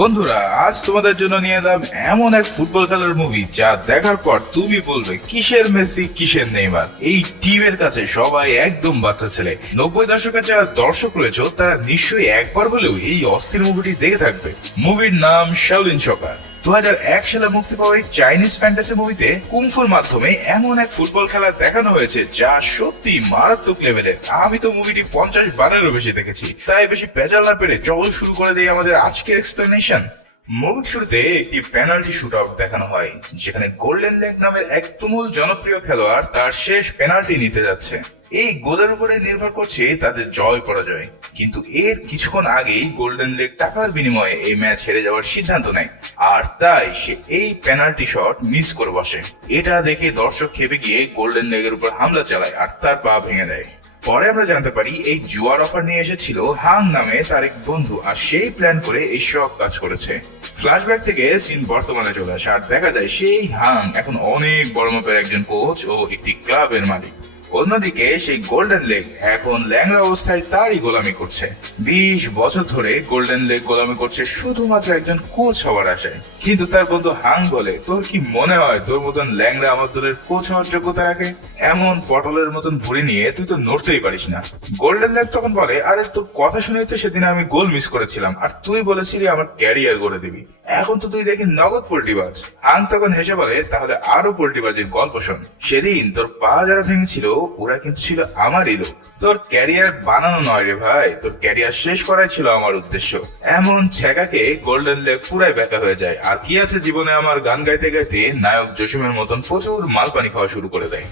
বন্ধুরা, আজ তোমাদের জন্য নিয়ে এলাম এমন এক ফুটবল খেলার মুভি যা দেখার পর তুমি বলবে কিসের মেসি কিসের নেইমার। এই টিমের কাছে সবাই একদম বাচ্চা ছেলে। 90 দশকের যারা দর্শক রয়েছে তারা নিশ্চয়ই একবার হলেও এই অস্থির মুভিটি দেখে থাকবে। মুভির নাম শাওলিন সকার। 2001 সালে মুক্তি পাওয়া এই চাইনিজ ফ্যান্টাসি মুভিতে কুংফুর মাধ্যমে এমন এক ফুটবল খেলা দেখানো হয়েছে যা সত্যি মারাত্মক লেভেলের। আমি তো মুভিটি 50 বারেরও বেশি দেখেছি, তাই বেশি পেঁচাল না পেরে চলো শুরু করে দিই আমাদের আজকের এক্সপ্লেনেশন। মুভির শুরুতে একটি পেনাল্টি শুট আউট দেখানো হয়, যেখানে গোল্ডেন লেগ নামের এক তুমুল জনপ্রিয় খেলোয়াড় তার শেষ পেনাল্টি নিতে যাচ্ছে। এই গোলের উপরে নির্ভর করছে তাদের জয় পরাজয়, কিন্তু এর কিছুক্ষণ আগেই গোল্ডেন লেগ টাকার বিনিময়ে এই ম্যাচ হেরে যাওয়ার সিদ্ধান্ত নেয়, আর তাই সে এই পেনাল্টি শট মিস করে বসে। এটা দেখে দর্শক খেপে গিয়ে গোল্ডেন লেগের উপর হামলা চালায় আর তার পা ভেঙে দেয়। পরে আমরা জানতে পারি এই জুয়ার অফার নিয়ে এসেছিল হাং নামে তার এক বন্ধু, আর সেই প্ল্যান করে এই সব কাজ করেছে। ফ্ল্যাশব্যাক থেকে সিন বর্তমানে চলে আসে আর দেখা যায় সেই হাং এখন অনেক বড় মাপের একজন কোচ ও একটি ক্লাবের মালিক। অন্যদিকে সেই গোল্ডেন লেগ এখন ল্যাংড়া অবস্থায় তারই গোলামি করছে। 20 বছর ধরে গোল্ডেন লেগ গোলামি করছে শুধুমাত্র একজন কোচ হওয়ার আশায়। কিন্তু তার বন্ধু হাং বলে, তোর কি মনে হয় তোর মতন ল্যাংড়া আমার দলের কোচ হওয়ার যোগ্যতা রাখে? এমন পটলের মতন ভুড়ি নিয়ে তুই তো নড়তেই পারিস না। গোল্ডেন লেগ তখন বলে, আরে তোর কথা শুনেই তো সেদিন আমি গোল মিস করেছিলাম, আর তুই বলেছিলি আমার ক্যারিয়ার করে দিবি। এখন তো তুই দেখি নগদ পোল্টিবাজ। হাং তখন হেসে বলে, তাহলে আরো পোল্টিবাজির গল্প শোন। সেদিন তোর পা যারা ভেঙেছিল ওরা কিন্তু ছিল আমারই লোক। তোর ক্যারিয়ার বানানো নয় রে ভাই, তোর ক্যারিয়ার শেষ করাই ছিল আমার উদ্দেশ্য। এমন ছেঁকাকে গোল্ডেন লেগ পুরাই ব্যথা হয়ে যায়, আর কি আছে জীবনে আমার গান গাইতে গাইতে নায়ক জসিমের মতন প্রচুর মালপানি খাওয়া শুরু করে দেয়।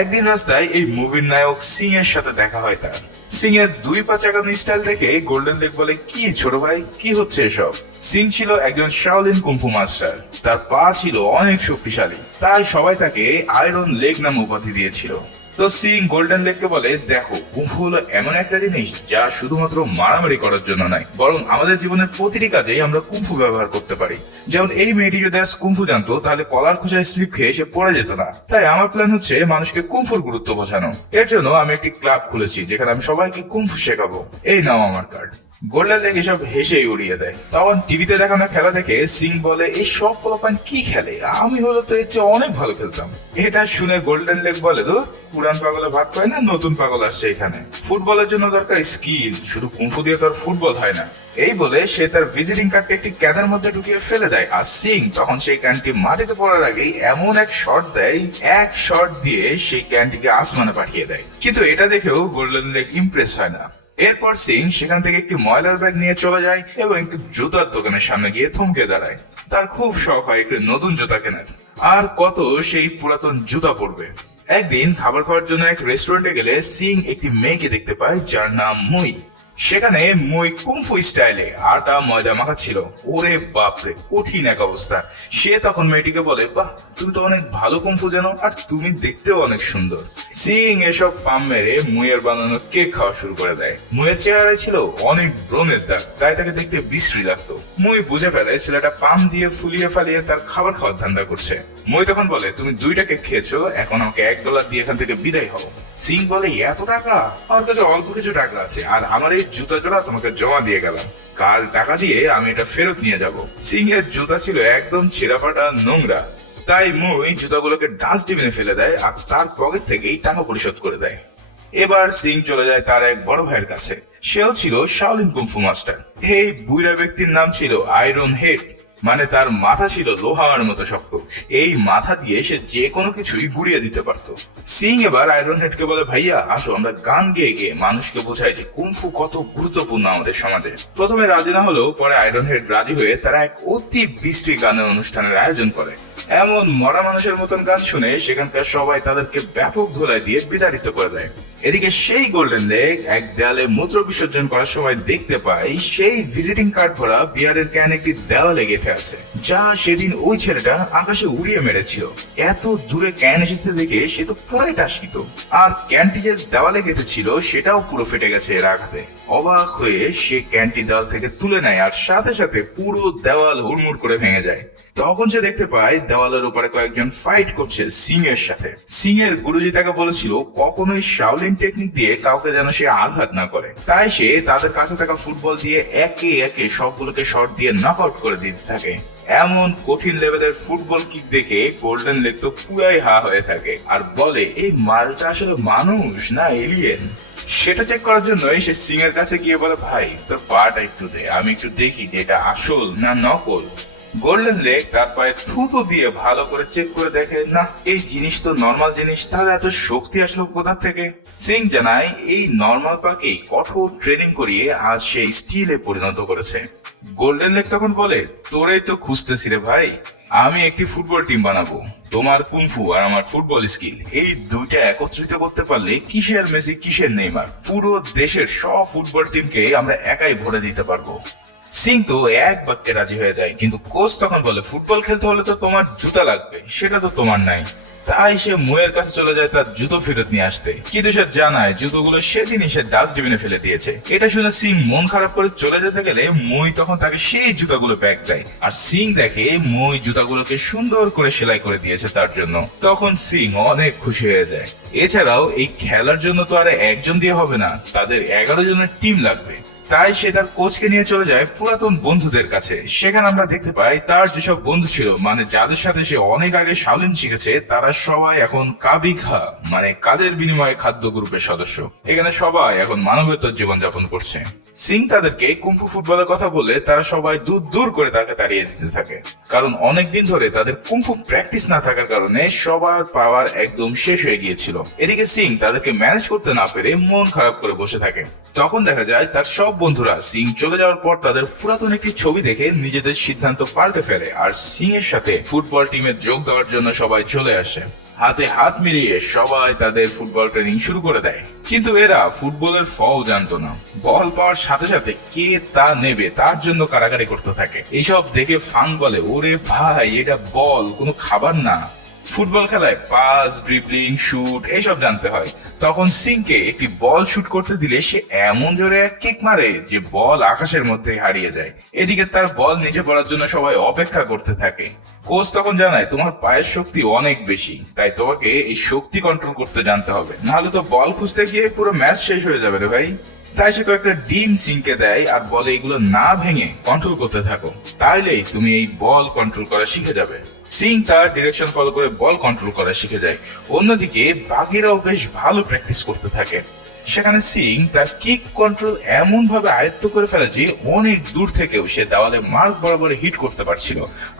একদিন রাস্তায় এই মুভির নায়ক সিং এর সাথে দেখা হয় তার। সিং এর 2 পা চাকানো স্টাইল দেখে গোল্ডেন লেগ বলে, কি ছোট ভাই, কি হচ্ছে এসব? সিং ছিল একজন শাওলিন কুংফু মাস্টার, তার পা ছিল অনেক শক্তিশালী, তাই সবাই তাকে আয়রন লেগ নামে উপাধি দিয়েছিল। তো সিং গোল্ডেন লেগকে বলে, দেখো কুংফু হলো এমন একটা জিনিস যা শুধুমাত্র মারামারি করার জন্য নয়, বরং আমাদের জীবনের প্রতিটি কাজেই আমরা কুংফু ব্যবহার করতে পারি। যেমন এই মেয়েটি যদি আজ কুংফু জানতো তাহলে কলার খোঁজায় স্লিপ খেয়ে সে পড়ে যেত না। তাই আমার প্ল্যান হচ্ছে মানুষকে কুংফুর গুরুত্ব বোঝানো। এর জন্য আমি একটি ক্লাব খুলেছি যেখানে আমি সবাইকে কুংফু শেখাবো। এই নাও আমার কার্ড। গোল্ডেন লেগ এসব হেসেই উড়িয়ে দেয়। তখন টিভিতে দেখানো খেলা দেখে সিং বলে, এই সব পোলাপান কি খেলে, আমি হলো তো এর চেয়ে অনেক ভালো খেলতাম। এটা শুনে গোল্ডেন লেগ বলে, ধুর, পুরান পাগলে ভাত পায় না, নতুন পাগল আসছে এখানে। ফুটবলের জন্য দরকার স্কিল, শুধু কুংফু দিয়ে তো আর ফুটবল হয় না। এই বলে সে তার ভিজিটিং কার্ডটা একটি ক্যানের মধ্যে ঢুকিয়ে ফেলে দেয়, আর সিং তখন সেই ক্যানটি মাটিতে পড়ার আগেই এমন এক শট দেয়, এক শট দিয়ে সেই ক্যানটিকে আসমানে পাঠিয়ে দেয়। কিন্তু এটা দেখেও গোল্ডেন লেগ ইমপ্রেস হয় না। এরপর সিং সেখান থেকে একটি ময়লার ব্যাগ নিয়ে চলে যায় এবং একটি জুতার দোকানের সামনে গিয়ে থমকে দাঁড়ায়। তার খুব শখ হয় একটি নতুন জুতা কেনার, আর কত সেই পুরাতন জুতা পরবে। একদিন খাবার খাওয়ার জন্য এক রেস্টুরেন্টে গেলে সিং একটি মেয়েকে দেখতে পায় যার নাম মুই। সেখানে মুই কুংফু স্টাইলে আটা ময়দা মাখা ছিল। ওরে বাপরে, কঠিন এক অবস্থা। সে তখন মেয়েটিকে বলে, বাহ, তুমি তো অনেক ভালো কুংফু জানো, আর তুমি দেখতেও অনেক সুন্দর। সিং এসব পাম মেরে মুইয়ের বানানো কেক খাওয়া শুরু করে দেয়। মুইয়ের চেহারায় ছিল অনেক ব্রণের দাগ, তাই তাকে দেখতে বিশ্রী লাগতো। মুই বুঝে ফেলে ছেলেটা পাম দিয়ে ফুলিয়ে ফালিয়ে তার খাবার খাওয়ার ধান্দা করছে। মই তখন বলে, তুমি 2টা কেক খেয়েছো, এখন আমাকে $1 দিয়ে এখান থেকে বিদায় হও। সিং বলে, এত টাকা? আমার কাছে অল্প কিছু টাকা আছে, আর আমার এই জুতা জোড়া তোমাকে জমা দিয়ে গেলাম, কাল টাকা দিয়ে আমি এটা ফেরত নিয়ে যাব। সিং এর জুতা ছিল একদম ছেঁড়া ফাটা নোংরা, তাই মুই জুতাগুলোকে ডাস্টবিনে ফেলে দেয় আর তার পকেট থেকেই টাকা পরিশোধ করে দেয়। এবার সিং চলে যায় তার এক বড় ভাইয়ের কাছে। সেও ছিল শাওলিন কুংফু মাস্টার। এই বুড়া ব্যক্তির নাম ছিল আয়রন হেড, মানে তার মাথা ছিল লোহার মতো শক্ত। এই মাথা দিয়ে সে যে কোনো কিছুই গুড়িয়ে দিতে পারত। সিং এবার আয়রন হেডকে বলে, ভাইয়া আসো আমরা গান গেয়ে গিয়ে মানুষকে বোঝাই যে কুংফু কত গুরুত্বপূর্ণ আমাদের সমাজে। প্রথমে রাজি না হলেও পরে আয়রন হেড রাজি হয়ে তারা এক অতি বিশ্রী গানের অনুষ্ঠানের আয়োজন করে। এমন মরা মানুষের মতন গান শুনে সেখানকার সবাই তাদেরকে ব্যাপক ধুলাই দিয়ে বিতাড়িত করে দেয়। এদিকে সেই গোল্ডেন লেগ এক দেয়ালে মূত্র বিসর্জন করার সময় দেখতে পাই সেই ভিজিটিং কার্ড ভরা বিয়ারের ক্যান একটি দেওয়ালে গেঁথে আছে, যা সেদিন ওই ছেলেটা আকাশে উড়িয়ে মেরেছিল। এত দূরে ক্যান এসেছে দেখে সে তো পুরাই টাসকিত, আর ক্যানটি যে দেওয়ালে গেঁথে ছিল সেটাও পুরো ফেটে গেছে এর আঘাতে। অবাক হয়ে সে ক্যানটি দেওয়াল থেকে তুলে নেয় আর সাথে সাথে পুরো দেওয়াল হুড়মুড় করে ভেঙে যায়। তখন সে দেখতে পায় দেওয়ালের উপরে কয়েকজন ফাইট করছে সিং এর সাথে। সিং এর গুরুজি তাকে বলেছিল কখনোই শাওলিন টেকনিক দিয়ে কাউকে যেন সে আঘাত না করে, তাই সে তাদের কাছে থাকা ফুটবল দিয়ে একে একে সবগুলোকে শট দিয়ে নক আউট করে দিতে থাকে। এমন কঠিন লেভেলের ফুটবল কিক দেখে গোল্ডেন লেগ তো পুরাই হা হয়ে থাকে আর বলে এই মালটা আসলে মানুষ না এলিয়েন। সেটা চেক করার জন্য সে সিং এর কাছে গিয়ে বলে, ভাই তোর পাটা একটু দে, আমি একটু দেখি যে এটা আসল না নকল। গোল্ডেন লেগ তার পায়ে থুতু দিয়ে ভালো করে চেক করে দেখে, না এই জিনিস তো নর্মাল জিনিস, তাহলে এত শক্তি আসলো কোথা থেকে? সিং জানায় এই নর্মাল পাকেই কঠোর ট্রেনিং করিয়ে আজ সে স্টিলে পরিণত করেছে। গোল্ডেন লেগ তখন বলে, তোরেই তো খুঁজতেছি রে ভাই, আমি একটি ফুটবল টিম বানাবো, তোমার কুংফু আর আমার ফুটবল স্কিল এই দুইটা একত্রিত করতে পারলে কিসের মেসি কিসের নেইমার, পুরো দেশের সব ফুটবল টিমকে আমরা একাই ভরে দিতে পারবো। সিং তো এক বাক্যে রাজি হয়ে যায়, কিন্তু কোচ তখন বলে ফুটবল খেলতে হলে তো তোমার জুতা লাগবে, সেটা তো তোমার নাই। তাই সে মুয়ের কাছে চলে যায় তার জুতো ফেরত নিয়ে আসতে, কিন্তু সে জানায় জুতোগুলো সেদিনই সে ডাস্টবিনে ফেলে দিয়েছে। এটা শুনে সিং মন খারাপ করে চলে যেতে গেলে মুই তখন তাকে সেই জুতাগুলো ব্যাগ দেয়, আর সিং দেখে মুই জুতাগুলোকে সুন্দর করে সেলাই করে দিয়েছে তার জন্য। তখন সিং অনেক খুশি হয়ে যায়। এছাড়াও এই খেলার জন্য তো আর একজন দিয়ে হবে না, তাদের 11 জনের টিম লাগবে। তাই সে তার কোচকে নিয়ে চলে যায় পুরাতন বন্ধুদের কাছে। সেখানে আমরা দেখতে পাই তার যেসব বন্ধু ছিল, মানে যাদের সাথে সে অনেক আগে শাওলিন শিখেছে, তারা সবাই এখন কাবিখা মানে কাজের বিনিময়ে খাদ্য গ্রুপের সদস্য। এখানে সবাই এখন মানবেতর জীবন যাপন করছে। সিং তাদেরকে কুংফু ফুটবলের কথা বললে তারা সবাই দূর দূর করে তাকে তাড়িয়ে দিতে থাকে, কারণ অনেকদিন ধরে তাদের কুংফু প্র্যাকটিস না থাকার কারণে সবার পাওয়ার একদম শেষ হয়ে গিয়েছিল। এদিকে সিং তাদেরকে ম্যানেজ করতে না পেরে মন খারাপ করে বসে থাকে। তখন দেখা যায় তার সব বন্ধুরা সিং চলে যাওয়ার পর তাদের পুরাতন একটি ছবি দেখে নিজেদের সিদ্ধান্ত পাল্টে ফেলে, আর সিং এর সাথে ফুটবল টিমে যোগ দেওয়ার জন্য সবাই চলে আসে। হাতে হাত মিলিয়ে সবাই তাদের ফুটবল ট্রেনিং শুরু করে দেয়। কিন্তু এরা ফুটবলের ফল জানতো না, বল পাওয়ার সাথে সাথে কে তা নেবে তার জন্য কারাকারি করতে থাকে। এইসব দেখে ফাং বলে, ওরে ভাই এটা বল, কোনো খাবার না। ফুটবল খেলায় পাস, ড্রিবলিং, শুট এইসব জানতে হয়। তখন সিংকে একটি বল শুট করতে দিলে সে এমন জোরে এক কিক মারে যে বল আকাশের মধ্যে হারিয়ে যায়। এদিকে তার বল নিচে পড়ার জন্য সবাই অপেক্ষা করতে থাকে। কোচ তখন জানায় তোমার পায়ের শক্তি অনেক বেশি, তাই তোমাকে এই শক্তি কন্ট্রোল করতে জানতে হবে, নাহলে তো বল খুঁজতে গিয়ে পুরো ম্যাচ শেষ হয়ে যাবে রে ভাই। তাই সে কয়েকটা ডিম সিংকে দেয় আর বলে এগুলো না ভেঙে কন্ট্রোল করতে থাকো, তাইলেই তুমি এই বল কন্ট্রোল করা শিখে যাবে। সিং তার ডিরেকশন ফলো করে বল কন্ট্রোল করা শিখে যায়। অন্যদিকে বাকিরাও বেশ ভালো প্র্যাকটিস করতে থাকে। সেখানে সিং তার কিক কন্ট্রোল এমন ভাবে আয়ত্ত করে ফেলে যে অনেক দূর থেকেও সে দেওয়ালে মার্ক বরাবর হিট করতে পারছিল,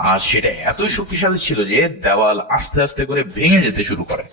আর সেটা এতই শক্তিশালী ছিল যে দেওয়াল আস্তে আস্তে করে ভেঙে যেতে শুরু করে।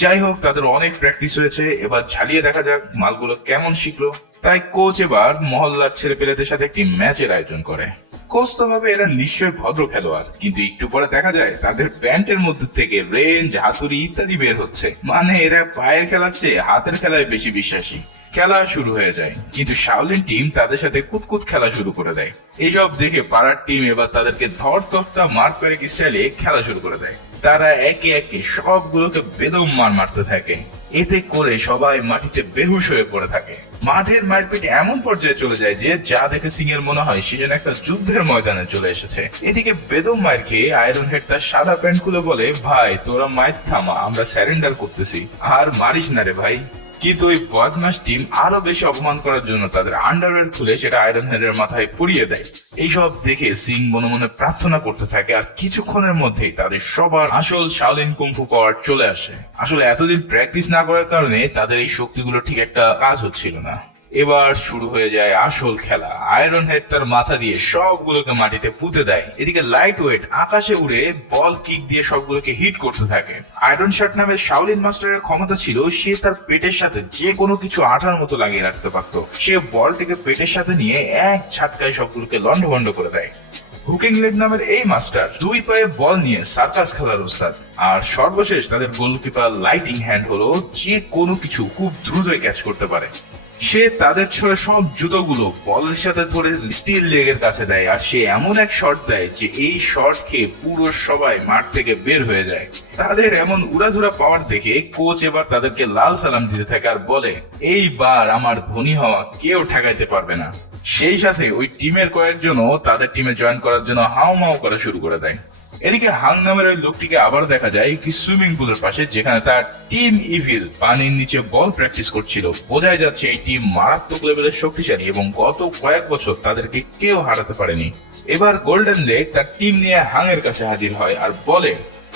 যাই হোক, তাদের অনেক প্র্যাকটিস হয়েছে, এবার ঝালিয়ে দেখা যাক মালগুলো কেমন শিখলো। তাই কোচ এবার মহল্লার ছেলেপেলেদের সাথে একটি ম্যাচের আয়োজন করে। কোচ তো ভাবে এরা নিশ্চয়ই ভদ্র খেলোয়াড়, কিন্তু একটু পরে দেখা যায় তাদের প্যান্টের মধ্যে থেকে রেঞ্জ, হাতুড়ি ইত্যাদি বের হচ্ছে, মানে এরা পায়ের খেলার চেয়ে হাতের খেলায় বেশি বিশ্বাসী। খেলা শুরু হয়ে যায়, কিন্তু শাওলিন টিম তাদের সাথে কুতকুত খেলা শুরু করে দেয়। এইসব দেখে পাড়ার টিম এবার তাদেরকে ধর তক্তা মারপেরিক স্টাইলে খেলা শুরু করে দেয়। তারা একে একে সবগুলোকে বেদম মারতে থাকে, এতে করে সবাই মাটিতে বেহুশ হয়ে পড়ে থাকে। মাঠের মারপিট এমন পর্যায়ে চলে যায় যে যা দেখে সিং এর মনে হয় সে যেন একটা যুদ্ধের ময়দানে চলে এসেছে। এদিকে বেদম মার খেয়ে আয়রন হেড তার সাদা প্যান্ট খুলে বলে, ভাই তোরা মাইর থামা, আমরা স্যারেন্ডার করতেছি, আর মারিস না রে ভাই। কিন্তু ওই বদমাস টিম আরো বেশি অপমান করার জন্য তাদের আন্ডারওয়্যার খুলে সেটা আয়রন হেডের মাথায় পরিয়ে দেয়। এইসব দেখে সিং মনে মনে প্রার্থনা করতে থাকে, আর কিছুক্ষণের মধ্যেই তাদের সবার আসল শাওলিন কুংফু পাওয়ার চলে আসে। আসলে এতদিন প্র্যাকটিস না করার কারণে তাদের এই শক্তিগুলো ঠিক একটা কাজ হচ্ছিল না। এবার শুরু হয়ে যায় আসল খেলা। আয়রন হেড তার মাথা দিয়ে সবগুলোকে মাটিতে পুঁতে দেয়। এদিকে লাইট ওয়েট আকাশে উড়ে বল কিক দিয়ে সবগুলোকে হিট করতে থাকে। আয়রন শার্ট নামে শাওলিন মাস্টারের ক্ষমতা ছিল সে তার পেটের সাথে যে কোনো কিছু আঠার মতো লাগিয়ে রাখতে পারত। সে বলটিকে পেটের সাথে নিয়ে এক ঝাটকায় সবগুলোকে লন্ডভন্ড করে দেয়। হুকিং লেগ নামের এই মাস্টার দুই পায়ে বল নিয়ে সার্কাস খেলার ওস্তাদ। আর সর্বশেষ তাদের গোলকিপার লাইটিং হ্যান্ড হলো যে কোনো কিছু খুব দ্রুতই ক্যাচ করতে পারে। সে তাদের ছড়ে সব জুতোগুলো বলের সাথে ধরে স্টিল লেগের কাছে দেয়, আর সে এমন এক শট দেয় যে এই শট খেয়ে পুরো সবাই মাঠ থেকে বের হয়ে যায়। তাদের এমন উড়াধুরা পাওয়ার দেখে কোচ এবার তাদেরকে লাল সালাম দিতে থাকে আর বলে, এইবার আমার ধনী হওয়া কেউ ঠেকাইতে পারবে না। সেই সাথে ওই টিমের কয়েকজনও তাদের টিমে জয়েন করার জন্য হাউমাউ করা শুরু করে দেয়। এদিকে হাং নামের ওই লোকটিকে আবার দেখা যায় একটি সুইমিং পুলের পাশে, যেখানে তার টিম ইভিল পানির নিচে বল প্র্যাকটিস করছিল। বোঝাই যাচ্ছে এই টিম মারাত্মক লেভেলের শক্তিশালী এবং গত কয়েক বছর তাদেরকে কেউ হারাতে পারেনি। এবার গোল্ডেন লেক তার টিম নিয়ে হাং এর কাছে হাজির হয় আর বলে,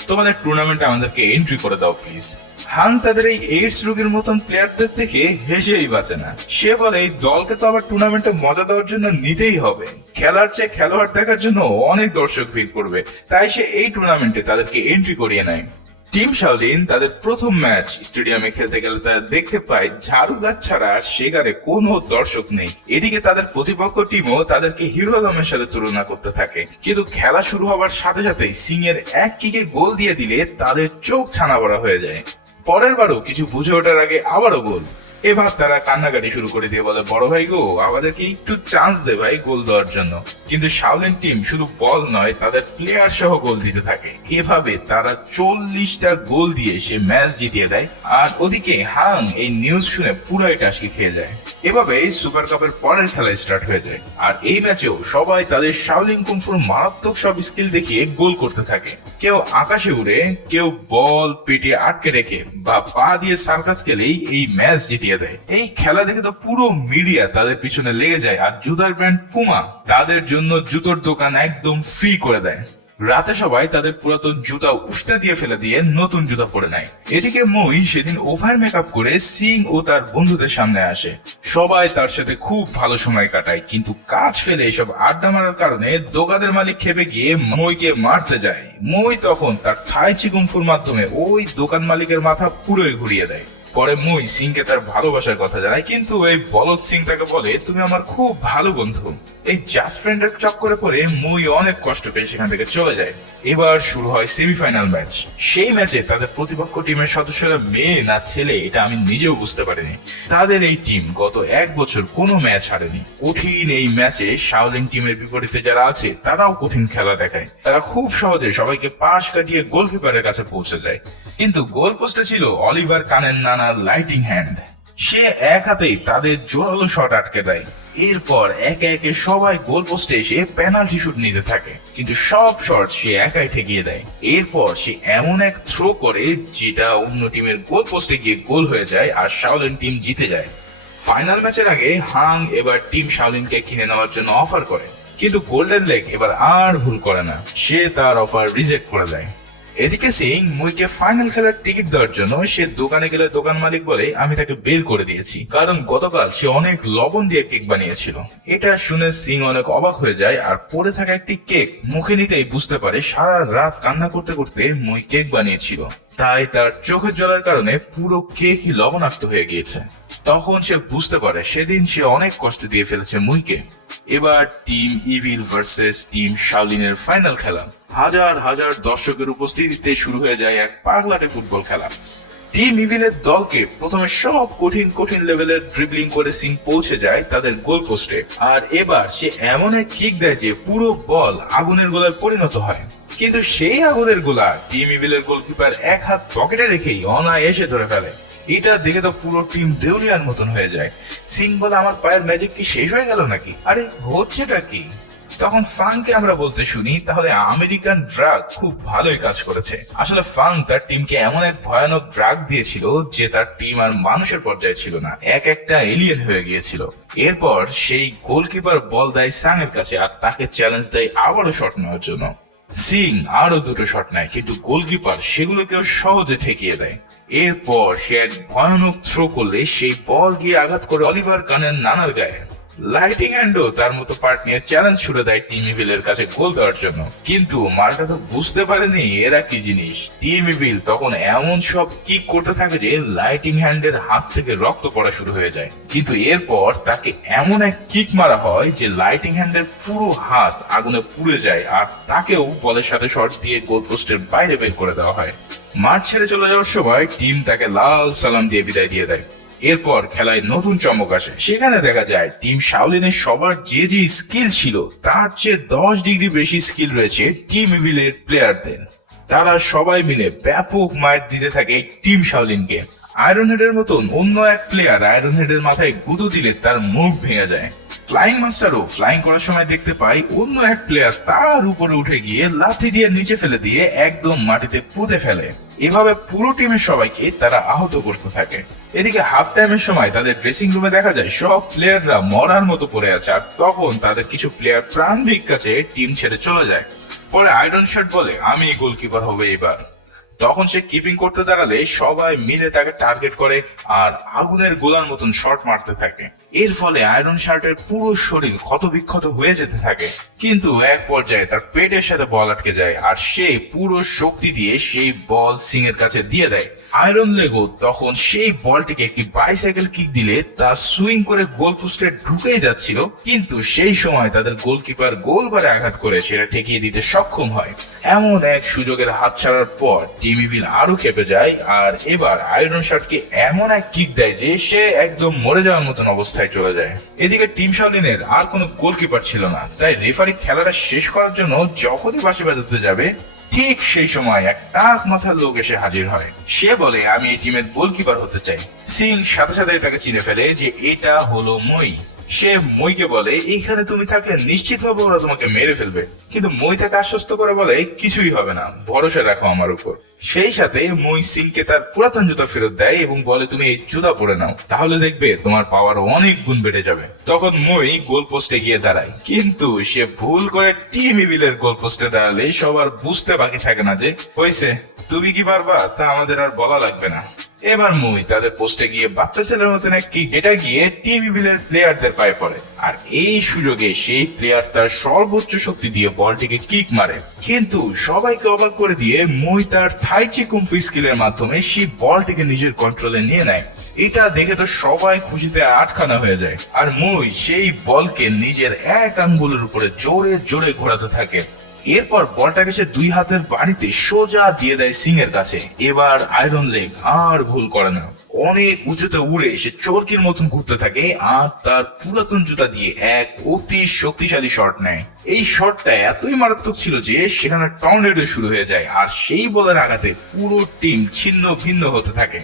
তোমাদের টুর্নামেন্টে আমাদেরকে এন্ট্রি করে দাও প্লিজ। হাং তাদের এই এইডস রোগীর মতন প্লেয়ারদের থেকে হেসেই বাঁচে না। সে বলে এই দলকে তো আবার টুর্নামেন্টে মজা দেওয়ার জন্য নিতেই হবে, খেলার চেয়ে খেলোয়াড় দেখার জন্য অনেক দর্শক ভিড় করবে, তাই সে এই টুর্নামেন্টে তাদেরকে এন্ট্রি করিয়ে নেয়। টিম শাওলিন তাদের প্রথম ম্যাচ স্টেডিয়ামে খেলতে গেলে তারা দেখতে পায় ঝাড়ুদার ছাড়া সেখানে কোনো দর্শক নেই। এদিকে তাদের প্রতিপক্ষ টিমও তাদেরকে হিরো আলমের সাথে তুলনা করতে থাকে, কিন্তু খেলা শুরু হওয়ার সাথে সাথেই সিং এর এক কিকে গোল দিয়ে দিলে তাদের চোখ ছানা বড়া হয়ে যায়। পরের বারও কিছু বুঝে ওঠার আগে আবারও গোল। এবার তারা কান্নাকাটি শুরু করে দিয়ে বলে, বড় ভাই গো, আমাদেরকে একটু চান্স দে ভাই গোল দেওয়ার জন্য। কিন্তু শাওলিন টিম শুধু বল নয়, তাদের প্লেয়ার সহ গোল দিতে থাকে। এভাবে তারা 40টা গোল দিয়ে সে ম্যাচ জিতিয়ে দেয়। আর ওদিকে হাং এই নিউজ শুনে পুরাই টাসকি খেয়ে যায়। এভাবে সুপার কাপের পরের খেলা স্টার্ট হয়ে যায়, আর এই ম্যাচেও সবাই তাদের শাওলিন কুংফুর মারাত্মক সব স্কিল দেখিয়ে গোল করতে থাকে। কেউ আকাশে উড়ে, কেউ বল পেটে আটকে রেখে বা পা দিয়ে সার্কাস খেলেই এই ম্যাচ জিতিয়ে দেয়। এই খেলা দেখে তো পুরো মিডিয়া তাদের পিছনে লেগে যায়, আর জুতার ব্র্যান্ড পুমা তাদের জন্য জুতোর দোকান একদম ফ্রি করে দেয়। রাতে সবাই তাদের পুরাতন জুতা উষ্টা দিয়ে ফেলে দিয়ে নতুন জুতা পরে নেয়। এদিকে মই সেদিন ওভার মেকআপ করে সিং ও তার বন্ধুদের সামনে আসে। সবাই তার সাথে খুব ভালো সময় কাটায়, কিন্তু কাজ ফেলে এসব আড্ডা মারার কারণে দোকানের মালিক খেপে গিয়ে মইকে মারতে যায়। মই তখন তার থাই চিকুমফুর মাধ্যমে ওই দোকান মালিকের মাথা পুরোই ঘুরিয়ে দেয়। পরে মই সিংকে তার ভালোবাসার কথা জানায়, কিন্তু এই বলদ সিং তাকে বলে, তুমি আমার খুব ভালো বন্ধু। এই জাস্ট ফ্রেন্ডের চক্করে পড়ে মই অনেক কষ্ট পেয়ে সেখান থেকে চলে যায়। এবার শুরু হয় সেমিফাইনাল ম্যাচ। সেই ম্যাচে তাদের প্রতিপক্ষ টিমের সদস্যরা মেয়ে না ছেলে এটা আমি নিজেও বুঝতে পারিনি। তাদের এই টিম গত 1 বছর কোনো ম্যাচ হারেনি। কঠিন এই ম্যাচে শাওলিন টিমের বিপরীতে যারা আছে তারাও কঠিন খেলা দেখায়। তারা খুব সহজে সবাইকে পাশ কাটিয়ে গোলকিপারের কাছে পৌঁছে যায়, কিন্তু গোল পোস্টে ছিল অলিভার কানের নানা লাইটিং হ্যান্ড। সে এক হাতেই তাদের জোরালো শট আটকে দেয়। এরপর একে একে সবাই গোল পোস্টে এসে পেনাল্টি শুট নিতে থাকে, কিন্তু সব শট সে একাই ঠেকিয়ে দেয়। এরপর সে এমন এক থ্রো করে যেটা অন্য টিমের গোল পোস্টে গিয়ে গোল হয়ে যায়, আর শাওলিন টিম জিতে যায়। ফাইনাল ম্যাচের আগে হাং এবার টিম শাওলিনকে কিনে নেওয়ার জন্য অফার করে, কিন্তু গোল্ডেন লেক এবার আর ভুল করে না, সে তার অফার রিজেক্ট করে দেয়। এদিকে সিং মুইকে ফাইনাল খেলার টিকিট দেওয়ার জন্য সে দোকানে গেলে দোকান মালিক বলে, আমি তাকে বের করে দিয়েছি, কারণ গতকাল সে অনেক লবণ দিয়ে কেক বানিয়েছিল। এটা শুনে সিং অনেক অবাক হয়ে যায়, আর পড়ে থাকা একটি কেক মুখে নিতেই বুঝতে পারে সারা রাত কান্না করতে করতে মুই কেক বানিয়েছিল, তাই তার চোখের জলের কারণে পুরো কেকই লবণাক্ত হয়ে গিয়েছে। তখন সে বুঝতে পারে সেদিন সে অনেক কষ্ট দিয়ে ফেলেছে মুইকে। এবার টিম ইভিল ভার্সেস টিম শাওলিনের ফাইনাল খেলা। হাজার হাজার দর্শকের উপস্থিতিতে শুরু হয়ে যায় এক পাগলাটে ফুটবল খেলা। টিম ইভিলের দলকে প্রথমে সব কঠিন কঠিন লেভেলের ড্রিবলিং করে সিং পৌঁছে যায় তাদের গোল পোস্টে, আর এবার সে এমন এক কিক দেয় যে পুরো বল আগুনের গোলায় পরিণত হয়। কিন্তু সেই আগুনের গোলা টিম ইভিলের গোলকিপার এক হাত পকেটে রেখেই অনায়াসে ধরে ফেলে। এটা দেখে তো পুরো টিম দেউলিয়ার মতন হয়ে যায়। সিং বলে, আমার পায়ের ম্যাজিক কি শেষ হয়ে গেল নাকি? আরে হচ্ছেটা কি? তখন ফাংকে আমরা বলতে শুনি, তাহলে আমেরিকান ড্রাগ খুব ভালোই কাজ করেছে। আসলে ফাং তার টিমকে এমন এক ভয়ানক ড্রাগ দিয়েছিল যে তার টিম আর মানুষের পর্যায়ে ছিল না, এক একটা এলিয়েন হয়ে গিয়েছিল। এরপর সেই গোলকিপার বল দেয় সাং এর কাছে, আর তাকে চ্যালেঞ্জ দেয় আবারও শট নেওয়ার জন্য। সিং আরো 2টো শট নেয়, কিন্তু গোলকিপার সেগুলোকেও সহজে ঠেকিয়ে দেয়। এরপর সে এক ভয়ানক থ্রো করলে সেই বল গিয়ে আঘাত করে অলিভার কানের নানার গায়ে। লাইটিং হ্যান্ডও তার মতো পার্ট নিয়ে চ্যালেঞ্জ ছুড়ে দেয় টিম ইভিলের কাছে গোল দেওয়ার জন্য, কিন্তু মালটা তো বুঝতে পারেনি এরা কি জিনিস। টিম ইভিল তখন এমন সব কিক করতে থাকে যে লাইটিং হ্যান্ডের হাত থেকে রক্ত পড়া শুরু হয়ে যায়, কিন্তু এরপর তাকে এমন এক কিক মারা হয় যে লাইটিং হ্যান্ডের পুরো হাত আগুনে পুড়ে যায়, আর তাকেও বলের সাথে শট দিয়ে গোল পোস্টের বাইরে বের করে দেওয়া হয়। মাঠ ছেড়ে চলে যাওয়ার সময় টিম তাকে লাল সালাম দিয়ে বিদায় দিয়ে দেয়। এরপর খেলায় নতুন চমক আসে। সেখানে দেখা যায় টিম শাওলিনের সবার যে যে স্কিল ছিল তার চেয়ে 10 ডিগ্রি বেশি স্কিল রয়েছে টিম ইভিলের প্লেয়ারদের। তারা সবাই মিলে ব্যাপক মার দিতে থাকে টিম শাওলিনকে। আয়রন হেডের মতন অন্য এক প্লেয়ার আয়রন হেডের মাথায় গুঁতো দিলে তার মুখ ভেঙে যায়। ফ্লাইং মাস্টারও ফ্লাইং করার সময় দেখতে পাই অন্য এক প্লেয়ার তার উপরে উঠে গিয়ে লাথি দিয়ে নিচে ফেলে দিয়ে একদম মাটিতে পুঁতে ফেলে। এভাবে পুরো টিমের সবাইকে তারা আহত করতে থাকে। এদিকে হাফ টাইমের সময় তাদের ড্রেসিং রুমে দেখা যায় সব প্লেয়াররা মরার মতো পড়ে আছে, আর তখন তাদের কিছু প্লেয়ার প্রাণ ভিক্ষা চেয়ে টিম ছেড়ে চলে যায়। পরে আয়রন শার্ট বলে আমি গোলকিপার হবে এবার। তখন সে কিপিং করতে দাঁড়ালে সবাই মিলে তাকে টার্গেট করে আর আগুনের গোলার মতন শট মারতে থাকে। এর ফলে আয়রন শার্টের পুরো শরীর ক্ষতবিক্ষত হয়ে যেতে থাকে, কিন্তু এক পর্যায়ে তার পেটের সাথে বল আটকে যায় আর সে পুরো শক্তি দিয়ে সেই বল সিং এর কাছে দিয়ে দেয়। আয়রন লেগো তখন সেই বলটিকে একটি বাইসাইকেল কিক দিলে তা সুইং করে গোল পোস্টে ঢুকেই যাচ্ছিল, কিন্তু সেই সময় তাদের গোলকিপার গোলবারে আঘাত করে সেটা ঠেকিয়ে দিতে সক্ষম হয়। এমন এক সুযোগের হাত ছাড়ার পর টিম ইভিল আরো খেপে যায় আর এবার আয়রন শার্টকে এমন এক কিক দেয় যে সে একদম মরে যাওয়ার মতন অবস্থায় চলে যায়। এদিকে টিম শাওলিনের আর কোনো গোলকিপার ছিল না, তাই রেফারি খেলাটা শেষ করার জন্য যখনই বাঁশি বাজাতে যাবে ঠিক সেই সময় এক টাক মাথার লোক এসে হাজির হয়। সে বলে আমি এই টিমের গোলকিপার হতে চাই। সিং সাথে সাথে তাকে চিনে ফেলে যে এটা হলো মই। সে মইকে বলে এইখানে তুমি থাকলে নিশ্চিতভাবে ওরা তোমাকে মেরে ফেলবে, কিন্তু মই তাকে আশ্বস্ত করে বলে কিছুই হবে না, ভরসা রাখো আমার উপর। সেই সাথে মই সিংকে তার পুরাতন জুতা ফেরত দেয় এবং বলে তুমি এই জুতা পরে নাও, তাহলে দেখবে তোমার পাওয়ার অনেক গুণ বেড়ে যাবে। তখন মই গোল পোস্টে গিয়ে দাঁড়ায়, কিন্তু সে ভুল করে টিম ইভিলের গোল পোস্টে দাঁড়ালে সবার বুঝতে বাকি থাকে না যে হয়েছে তুমি কি পারবা তা আমাদের আর বলা লাগবে না। এবার মুই তাদের পোস্টে গিয়ে বাচ্চা ছেলের মতন এক কিক, এটা গিয়ে টিম ইভিলের প্লেয়ারদের পায়ে পড়ে আর এই সুযোগে সেই প্লেয়ার তার সর্বোচ্চ শক্তি দিয়ে বলটিকে কিক মারে, কিন্তু সবাইকে অবাক করে দিয়ে মুই তার থাইচি কুমফু স্কিলের মাধ্যমে সেই বলটিকে নিজের কন্ট্রোলে নিয়ে নেয়। এটা দেখে তো সবাই খুশিতে আটখানা হয়ে যায় আর মুই সেই বলকে নিজের এক আঙ্গুলের উপরে জোরে জোরে ঘোরাতে থাকে। এরপর বলটাকে সে দুই হাতের বাড়িতে সোজা দিয়ে দেয় সিং এর কাছে। এবার আয়রন লেগ আর ভুল করে না, অনেক উঁচুতে উড়ে সে চরকির মতন ঘুরতে থাকে আর তার পুরাতন জুতা দিয়ে এক অতি শক্তিশালী শট নেয়। এই শটটা এতই মারাত্মক ছিল যে সেখানে টর্নেডো শুরু হয়ে যায় আর সেই বলের আঘাতে পুরো টিম ছিন্ন ভিন্ন হতে থাকে।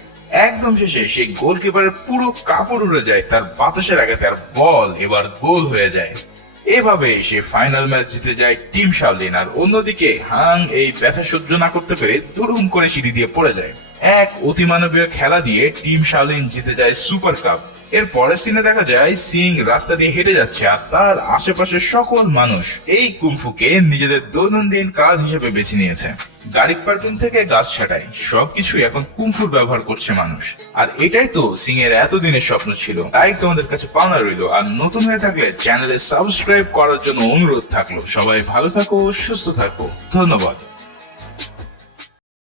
একদম শেষে সেই গোলকিপারের পুরো কাপড় উড়ে যায় তার বাতাসের আঘাতে আর বল এবার গোল হয়ে যায়। এভাবে সে ফাইনাল ম্যাচ জিতে যায় টিম শাওলিন, আর অন্যদিকে হাং এই ব্যথা সহ্য না করতে পেরে দুরুম করে সিঁড়ি দিয়ে পড়ে যায়। এক অতিমানবীয় খেলা দিয়ে টিম শাওলিন জিতে যায় সুপার কাপ। এর পরের সিনে দেখা যায় সিং রাস্তা দিয়ে হেঁটে যাচ্ছে আর তার আশেপাশে সকল মানুষ এই কুমফুকে নিজেদের দৈনন্দিন কাজ হিসেবে বেছে নিয়েছে। গাড়ি পার্কিং থেকে গাছ ছাঁটাই সবকিছু এখন কুমফুর ব্যবহার করছে মানুষ, আর এটাই তো সিং এর এতদিনের স্বপ্ন ছিল। তাই তোমাদের কাছে পাওনা রইলো, আর নতুন হয়ে থাকলে চ্যানেলে সাবস্ক্রাইব করার জন্য অনুরোধ থাকলো। সবাই ভালো থাকো, সুস্থ থাকো, ধন্যবাদ।